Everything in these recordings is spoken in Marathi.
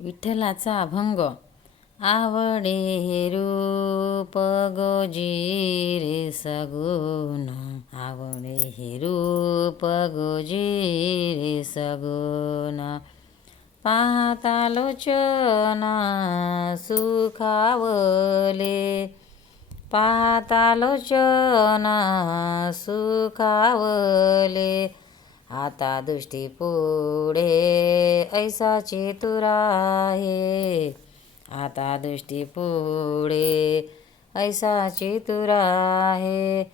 विठ्ठलाचा अभंग. आवडे रूप गोजी रे सगुण. आवडे हे रूप गोजी रे सगुण. पाहता लोचना सुखावले. पाहता लोचना सुखावले. आता दृष्टी पुढे ऐसा चेतुरा आहे. आता दृष्टी पुढे ऐसा चेतुरा आहे.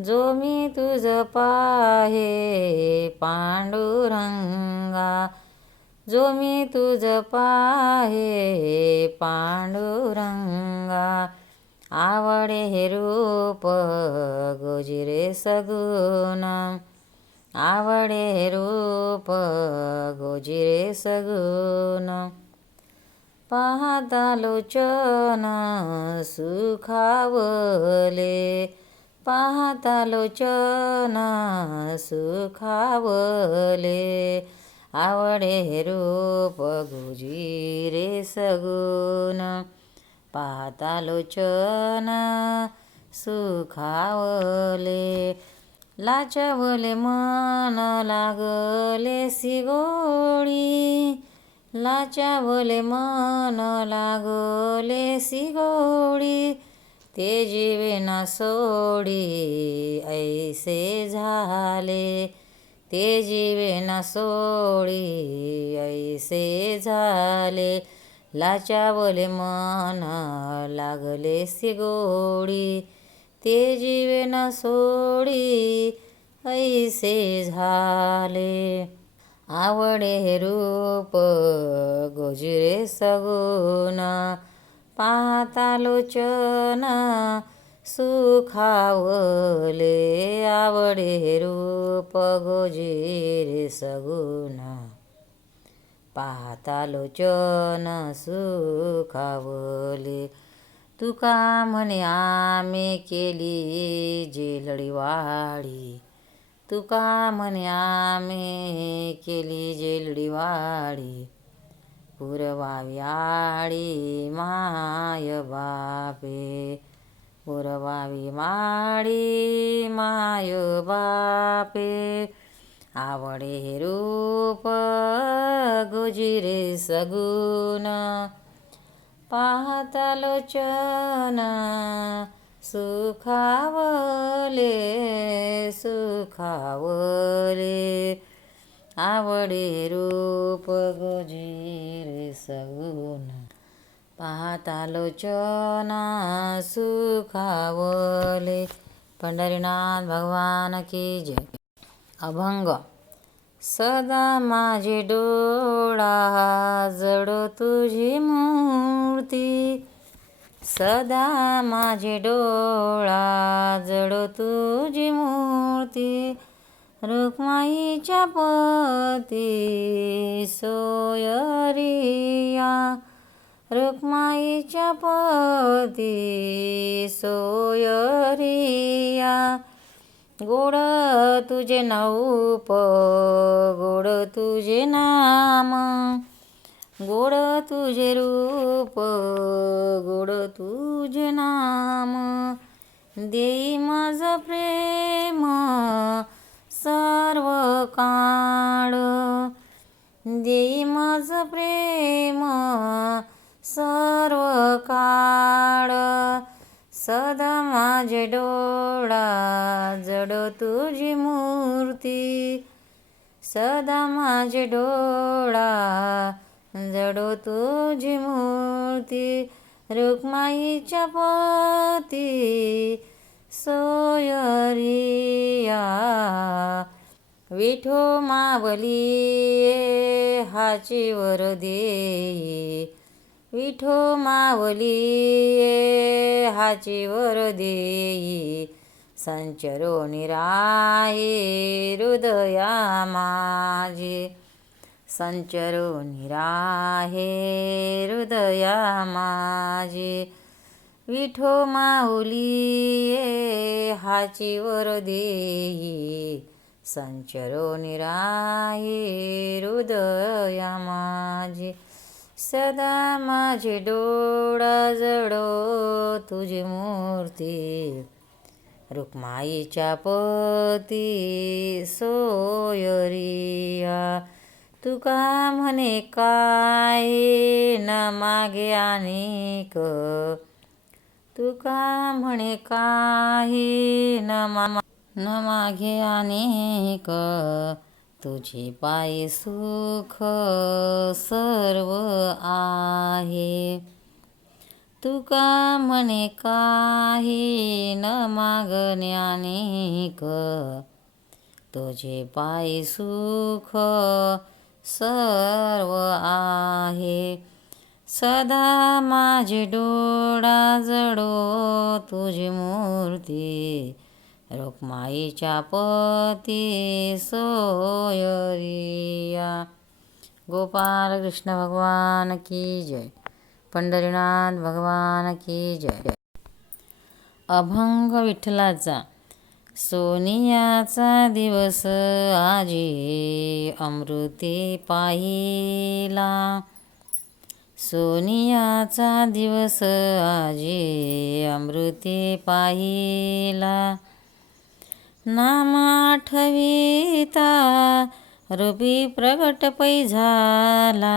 जो मी तुझ पाहे पांडुरंगा. जो मी तुझ पाहे पांडुरंगा. आवडे हे रूप गोजिरे सगुण. आवडे रूप गोजिरे सगुण. पाहता लोचन सुखावले. पाहता लोचन सुखावले. आवडे रूप गुजिरे सगुण. पाहता लोचन सुखावले. लाजवले मन लागले सिगोळी लाचावले मन लागले सिगोळी ते जीवे सोडी ऐसे झाले. ते जीवे सोडी ऐसे झाले. लाचावले मन लागले सिगोडी. ते जीवे न सोडी ऐसे झाले. आवडे हे रूप गोजिरे सगुण पाहता लोचन सुखावले. आवडे हे रूप गोजिरे सगुण पाहता लोचन सुखावले. तुका म्हणे आम्ही केली जेलडीवाडी तुका म्हणे आम्ही केली जेलडीवाडी पुरवावी माय बापे. पुरवावी माडी माय बापे. आवडे रूप गुजिरे सगुण. पाहतालोचना सुखावले सुखावले. आवडे रूप गोजिरे सगुना पाहतालोचना सुखावले. पंढरीनाथ भगवान की जय. अभंग. सदा माझे डोळा जडो तुझी मूर्ती. सदा माझे डोळा जडो तुझी मूर्ती. रुक्माईच्या पती सोयरिया. रुक्माईच्या पती सोयरिया. गोड तुझे नऊप गोड तुझे नाम. गोड तुझे रूप गोड तुझे नाम. देई माझ प्रेम सर्व काळ. देई माझ प्रेम सर्व काळ. सदा माझे डोळा जडो तुझी मूर्ती. सदा माझे डोळा जडो तुझी मूर्ती. रुक्माईच्या पोती सोयरिया. विठो मावली हाची वर देई. विठो मावली हाची वर देई संचरो निराये हृदया माझे. संचरो निराहे हृदया माझे. विठो माऊली हाची वर देई संचरो निराये हृदया माझे. सदा माझे डोळा जडो तुझी मूर्ती. रुक्माईच्या पती सोयरिया तुका म्हणे काय न मागे क तुका म्हणे काही न मा न मागे अनेक तुझे पाय सुख सर्व आहे. तुका म्हणे काही न मागण्यानेक तुझे पाय सुख सर्व आहे. सदा माझे डोळा जडो तुझी मूर्ती. रुक्माईच्या पती सोयरिया गोपाल कृष्ण भगवान की जय. पंढरीनाथ भगवान की जय. अभंग विठ्ठलाचा सोनियाचा दिवस आजी अमृती पाहिला. सोनियाचा दिवस आजी अमृती पाहिला. नाम आठविता रूपी प्रगट पै झाला.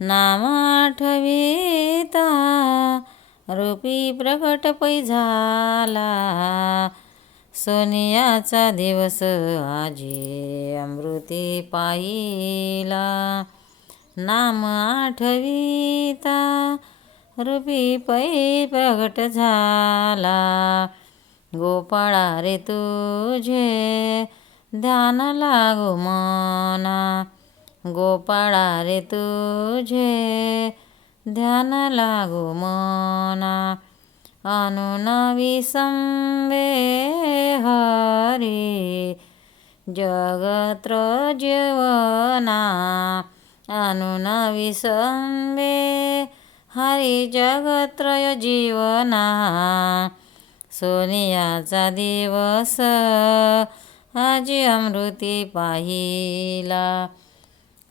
नाम आठविता रूपी प्रगट पै झाला. सोनियाचा दिवस आजी अमृती पाहिला. नाम आठविता रूपी पै प्रगट झाला. गोपाळा रे तुझे ध्यान लागो मना. गोपाळा रे तुझे ध्यान लागो मना. अनुनवी संवे हरी जगत्र जीवना अनुनवी संवे हरी जगत्रय जीवना सोनियाचा दिवस. आजी अमृती पाहिला.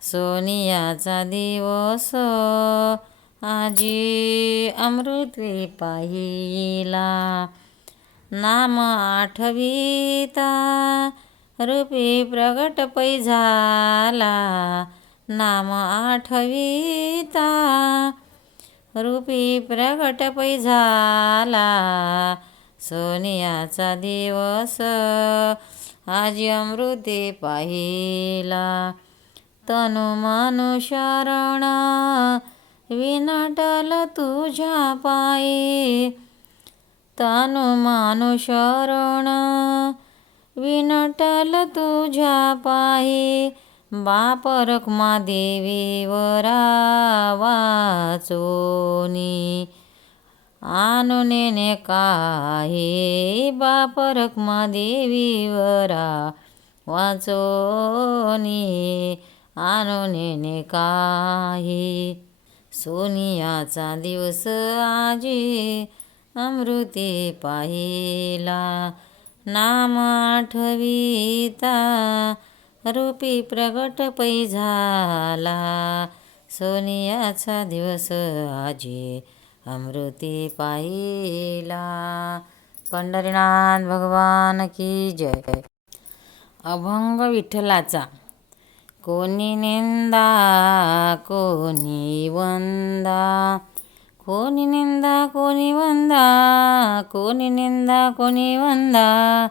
सोनियाचा दिवस. आजी अमृती पाहिला. नाम आठविता रूपी प्रगट पै झाला. नाम आठविता रूपी प्रगट पै झाला. सोनियाचा दिवस. आजी अमृते पाहिला. तनु मनु शरण विनटल तुझ्या पायी. तनु मनु शरण विनटल तुझ्या पायी. बाप रखमा देवीवरा वाचोनी आनुनेने काही बाप रखमा देवीवरा वाचोनी आनुनेने काही. सोनियाचा दिवस आजी अमृते पाहिला. नाम आठविता रूपी प्रगट पै झाला. सोनियाचा दिवस आजी अमृती पाहिला. पंढरीनाथ भगवान की जय. अभंग विठ्ठलाचा. कोणी निंदा कोणी वंदा. कोणी निंदा कोणी वंदा. कोणी निंदा कोणी वंदा.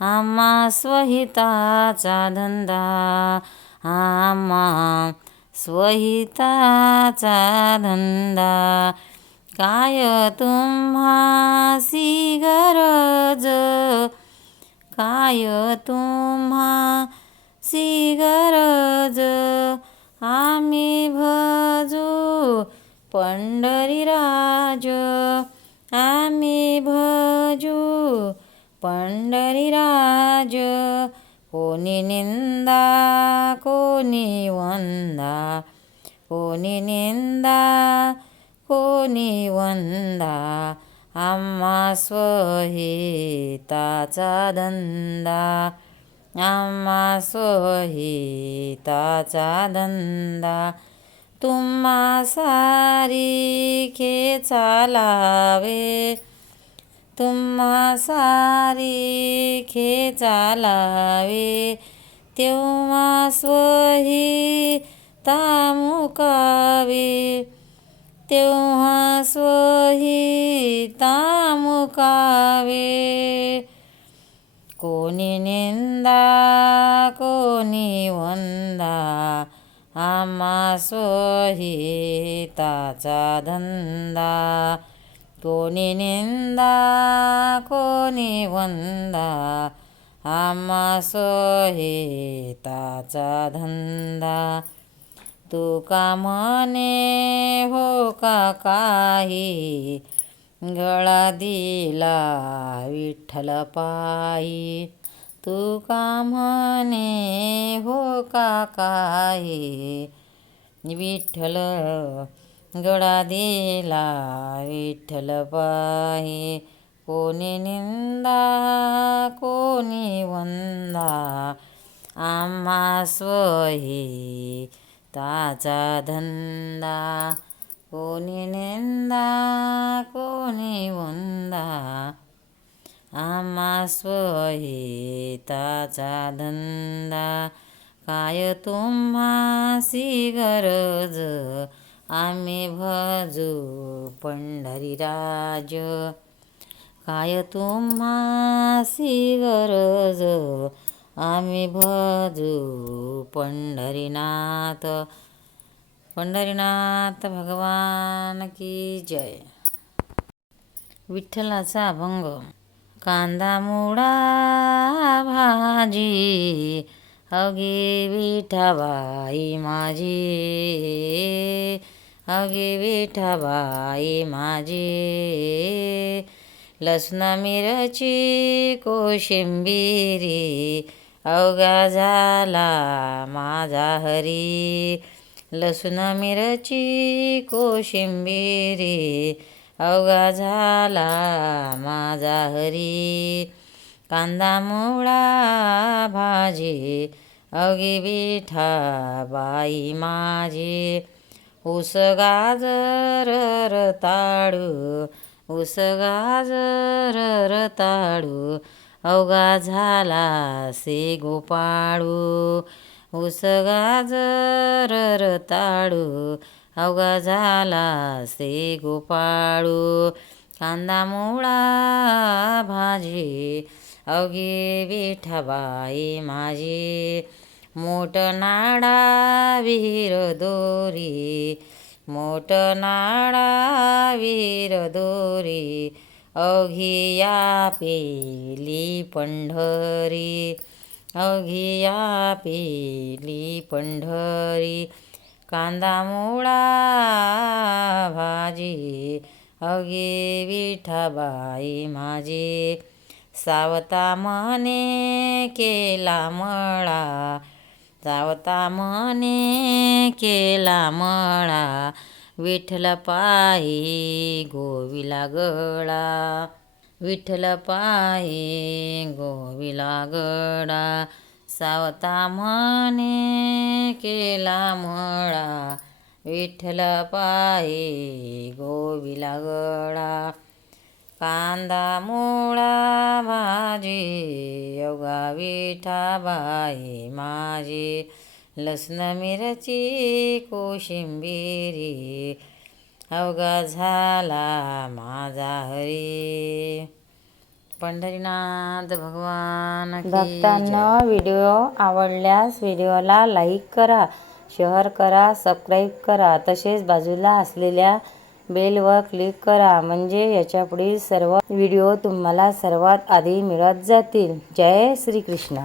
आम्हा स्वहिताचा धंदा. आम्हा स्वहिताचा धंदा. काय तुम्हासी गरज? काय तुम्हासी गरज? आम्ही भजू पंढरीराज. आम्ही भजू पंढरीराज. कोणी निंदा कोणी वंदा. कोणी निंदा कोणी वंदा आम्हा स्वहिताचा धंदा. आम्हा स्वहिताचा धंदा. तुम्हा सारी खे चालावे. तुम्हा सारी खे चालावे. तेव्हा स्वही तामुकावे तेव्हा स्वहिता तामुकावे कोणी निंदा कोणी वंदा आम्हा स्वहिताचा धंदा कोणी निंदा कोणी वंदा आम्हा स्वहिताचा धंदा तुका म्हणे हो का काही? गळा दिला विठ्ठल पायी. तुका म्हणे हो का काही? विठ्ठल गळा दिला विठ्ठल पायी. कोणी निंदा कोणी वंदा? आम्हा स्वही ताचा धंदा कोणी निंदा कोणी वंदा आम्हा स्वहिताचा धंदा काय तुम्हासी गरज? आम्ही भजू पंढरीराज. काय तुम्हासी गरज? आम्ही भजू पंढरीनाथ. पंढरीनाथ भगवान की जय. विठ्ठलाचा अभंग. कांदा मुळा भाजी. अगे विठाबाई माझी. अगे विठाबाई माझी. लसणा मिरची कोशिंबिरी. अवघा झाला माझा हरी. लसूण मिरची कोशिंबिरी. अवघा झाला माझा हरी. कांदा मुळा भाजी. अवघी बिठा बाई माझी. ऊस गाजर रताळू. ऊस गाजर रताळू. अवघा झाला से गोपाळू. ऊस गाजर रताळू अवघा झाला से गोपाळू. कांदा मुळा भाजी. अवघी विठाबाई माझी. मोठ नाडा विहीर दोरी. मोठ नाडा विहीर दोरी. अवघी पेली पंढरी अवघिया पेली पंढरी कांदा मुळा भाजी अवघी विठाबाई माझी सावता मने केला मळा सावता मने केला मळा विठ्ठल पायी गोविला गळा. विठ्ठल पायी गोविला गळा. सावता म्हणे केला मळा. विठ्ठल पायी गोविला गळा. कांदा मुळा भाजी योगा विठाबाई माझी. लसण मिरची कोशिंबिरी अवघा झाला माझा हरी. पंढरीनाथ भगवान भक्तांना व्हिडिओ आवडल्यास व्हिडिओला लाईक करा शेअर करा सबस्क्राईब करा. तसेच बाजूला असलेल्या बेलवर क्लिक करा म्हणजे याच्या पुढील सर्व व्हिडिओ तुम्हाला सर्वात आधी मिळत जातील. जय श्रीकृष्ण.